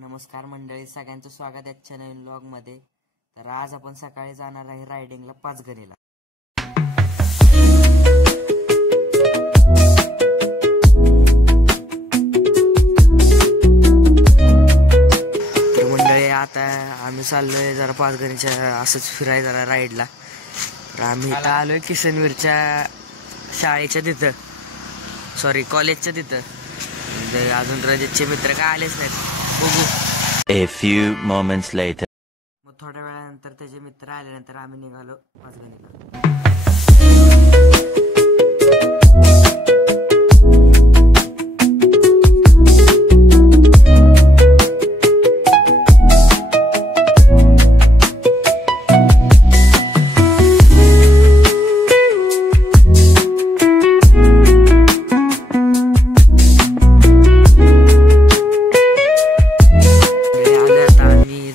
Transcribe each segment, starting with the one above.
नमस्कार मंडळी, सगळ्यांचं स्वागत आहे आजच्या नवीन व्लॉग मध्ये। तर आज आपण सकाळी जाणार आहे रायडिंगला पाचगणीला। तर मंडळी आता आम्ही चाललोय जरा पाचगणीच्या असंच फिराय जरा राईडला। तर आम्ही इथं आलोय किसनवीरच्या शाळेच्या तिथं, सॉरी कॉलेजच्या तिथं। अजून रजतचे मित्र काय आलेच नाहीत, बघू। A few moments later. मग थोड्या वेळानंतर त्याचे मित्र आल्यानंतर आम्ही निघालो पाचगणीला।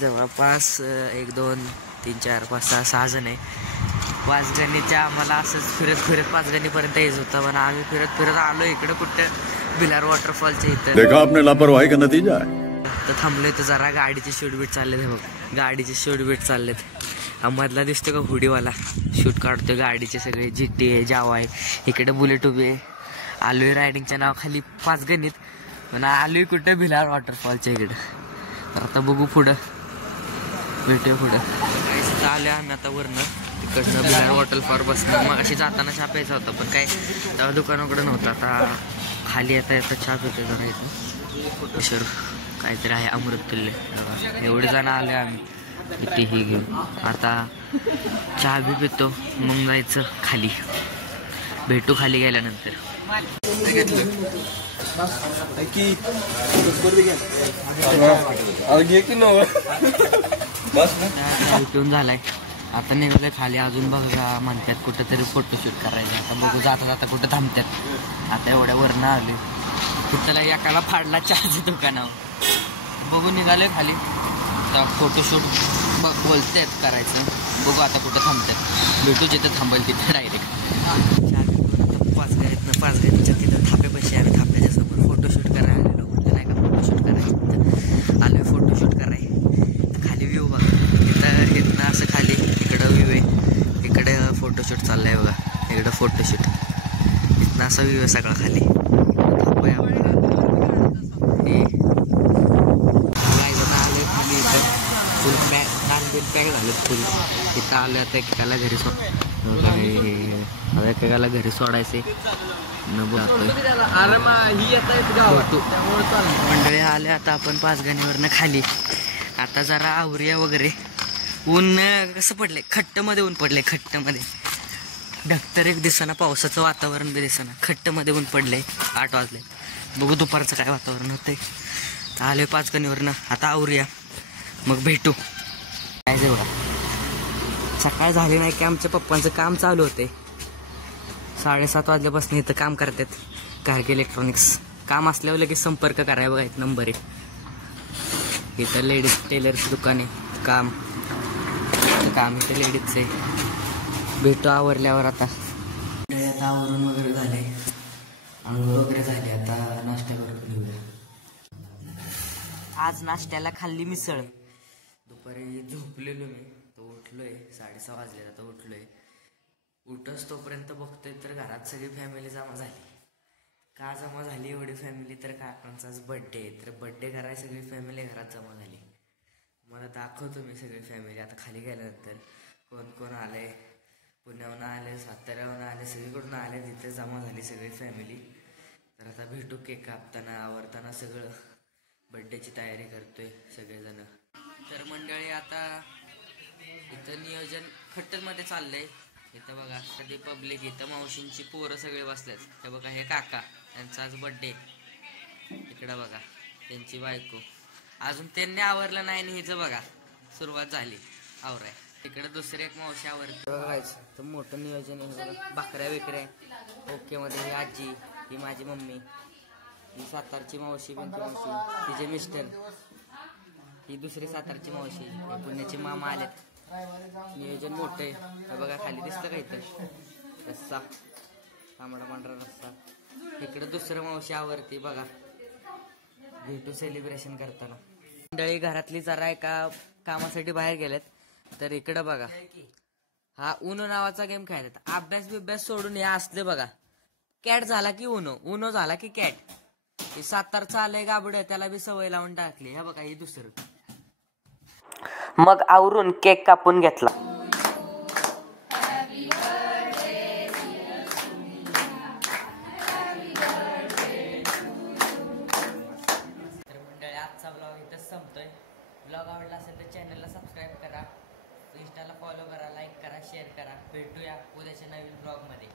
जवळपास 1 2 3 4 5 6 6 जण आहे पाचगणीच्या। आम्हाला असंच फिरत फिरत पाचगणीपर्यंत यायचं होतं, पण आम्ही फिरत फिरत आलो इकडे कुठं भिलार वॉटरफॉलच्या इथं। देखा आपने लापरवाही का नतीजा है। तर थांबलोय तर जरा गाडीचे शूट बीट चाललेत, बघ गाडीचे शूट बीट चाललेत। मधला दिसतो का हुडीवाला शूट काढतोय गाडीचे सगळे, GT आहे, जावा आहे, इकडे बुलेट उभी आहे। आलोय रायडिंगच्या नावाखाली पाचगणीत, पण आलोय कुठं भिलार वॉटरफॉलच्या इकडे। तर आता बघू पुढं, भेटूया पुढं। आलो आम्ही आता वरनं तिकडनं भिलार वॉटरफॉल बसणं। मग अशी जाताना चहा प्यायचा होता, पण काय तेव्हा दुकानाकडे नव्हतं। आता खाली येता चहा पितो जरा इथं किशोर काहीतरी आहे, अमृत तुल्य। एवढे जण आले आम्ही कितीही घेऊन। आता चहा बी पितो, मग जायचं खाली, भेटू खाली गेल्यानंतर। पिऊन झालाय, आता निघालोय खाली। अजून बघा म्हणतात कुठेतरी फोटोशूट करायचं, आता बघू जाता जाता कुठं थांबतात। आता एवढ्या वरनं आले तिथला एकाला फाडला चहाच्या दुकानावर, बघू निघालोय खाली फोटोशूट बोलतेत करायचं। बघू आता कुठं थांबतात, भेटू जिथं थांबेल तिथं डायरेक्ट। पाचगणीच्या तिथं थाप्यापाशी आम्ही थाप्याच्या समोर फोटोशूट करायला आलेलो। म्हणजे नाही का फोटोशूट करायचं, तिथं आलोय फोटोशूट करायला। खाली व्ह्यू बघा, तिथं इथनं असं खाली इकडं व्ह्यू आहे, इकडे फोटोशूट चाललंय बघा, इकडं फोटोशूट, इथनं असा व्ह्यू आहे सगळा खाली। थांबूया आपण आलोय खाली, इथं फुल पॅक बिल पॅक झालं फुल। इथं आलं आता एकेकाला घरी एकेकाला घरी सोडायचे। मंडळी आले आता आपण पाचगणीवरनं खाली। आता जरा आवरूया वगैरे, ऊन कसं पडले, खट्टमध्ये ऊन पडले, खट्टमध्ये ढगतर एक दिसना, पावसाचं वातावरण बी दिसना, खट्टमध्ये ऊन पडले। 8 वाजले, बघू दुपारचं काय वातावरण होतंय। आलोय पाचगणीवरनं, आता आवरूया मग भेटू। काय बघा सकाळ झाली नाही की आमच्या पप्पांचं काम चालू होते। 7:30 वाजल्यापासून इथं काम करतात, गार्गे इलेक्ट्रॉनिक्स। काम असल्यावर लगेच संपर्क करायला बघा, एक नंबर आहे। इथं लेडीज टेलरचं दुकान आहे, काम इथं लेडीजचं आहे। भेटू आवरल्यावर। आता आवरून वगैरे झाले, आंघोळ वगैरे झाले, आता नाश्ता करून घेऊया। आज नाश्त्याला खाल्ली मिसळ। दुपारी झोपलेलो मी, तो उठलोय 6:30 वाजले, आता उठलोय। उठच तोपर्यंत बघतोय तर घरात सगळी फॅमिली जमा झाली। का जमा झाली एवढी फॅमिली, तर काकांचाच बड्डे आहे, तर बड्डे करायला सगळी फॅमिली घरात जमा झाली। मला दाखवतो मी सगळी फॅमिली आता खाली गेल्यानंतर कोण कोण आलंय। पुण्याहून आले, साताऱ्याहून आले, सगळीकडून आले, तिथे जमा झाली सगळी फॅमिली। तर आता भेटू, केक कापताना आवरताना सगळं बड्डेची तयारी करतोय सगळेजण। तर मंडळी आता इथं नियोजन खट्टरमध्ये चाललंय। इथं बघा कधी पब्लिक, इथं मावशींची पोरं सगळे बसलेत। हे बघा हे काका, त्यांचा आज बड्डे। इकडं बघा त्यांची बायको, अजून त्यांनी आवरलं नाही, आणि हिचं बघा सुरुवात झाली आवराय। इकडे दुसरी एक मावशी आवरते बघायचं, तर मोठं नियोजन आहे। भाकऱ्या बिकऱ्या ओके मध्ये, ही आजी, ही माझी मम्मी, ही सातारची मावशी, बिंकी मावशी, तिचे मिस्टर, ही दुसरी सातारची मावशी, पुण्याचे मामा आलेत। नियोजन मोठं आहे बघा, खाली दिसतं का इथं रस्सा, तांबडा पांढरा रस्सा। इकडे दुसरं मावशी आवरती बघा, भेटू सेलिब्रेशन करताना। मंडळी घरातली जरा एका कामासाठी बाहेर गेलेत. तर इकडं बघा, हा उनो नावाचा गेम खेळतात. अभ्यास बिभ्यास सोडून या असले बघा. कॅट झाला की उनो, उनो झाला की कॅट. हे 7 आलंय गाबड, त्याला बी सवय लावून टाकली. हे बघा, हे दुसरं. मग आवरून केक कापून घेतला. तर मंडळी, आजचा ब्लॉग इथंच संपतोय. ब्लॉग आवडला असेल तर चॅनलला सबस्क्राईब करा, इंस्टाला फॉलो करा, लाईक करा, शेअर करा. भेटूया उद्याच्या नवीन ब्लॉगमध्ये.